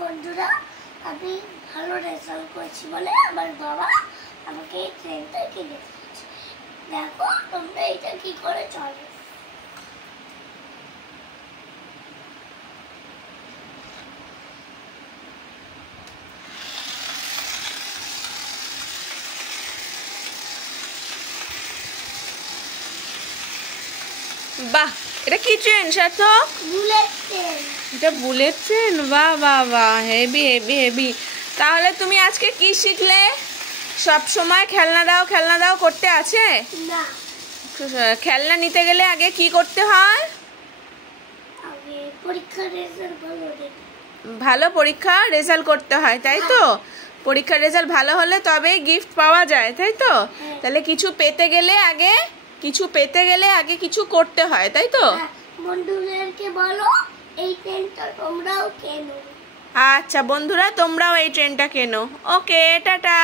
বন্ধুরা, আমি ভালো রেজাল্ট করেছি বলে আমার বাবা আমাকে এই ট্রেনটা কিনে দিয়েছে। দেখো তোমরা এটা কি করে চলে। বাহ, এটা কি ট্রেন সার্থক? Bullet train. এটা বুলেট ট্রেন? বাহ বাহ বাহ, হেভি হেভি হেভি। তাহলে তুমি আজকে কি শিখলে? সব সময় খেলনা দাও করতে আছে না, খেলনা নিতে গেলে আগে কি করতে হয়? আগে পরীক্ষার রেজাল্ট ভালো পরীক্ষা রেজাল্ট করতে হয়, তাই তো? পরীক্ষার রেজাল্ট ভালো হলে তবেই গিফট পাওয়া যায়, তাই তো? তাহলে কিছু পেতে গেলে আগে কিছু করতে হয়, তাই তো? বন্ধুদেরকে বলো এই ট্রেনটা তোমরাও কেনো। আচ্ছা বন্ধুরা, তোমরাও এই ট্রেনটা কেনো। ওকে, টাটা।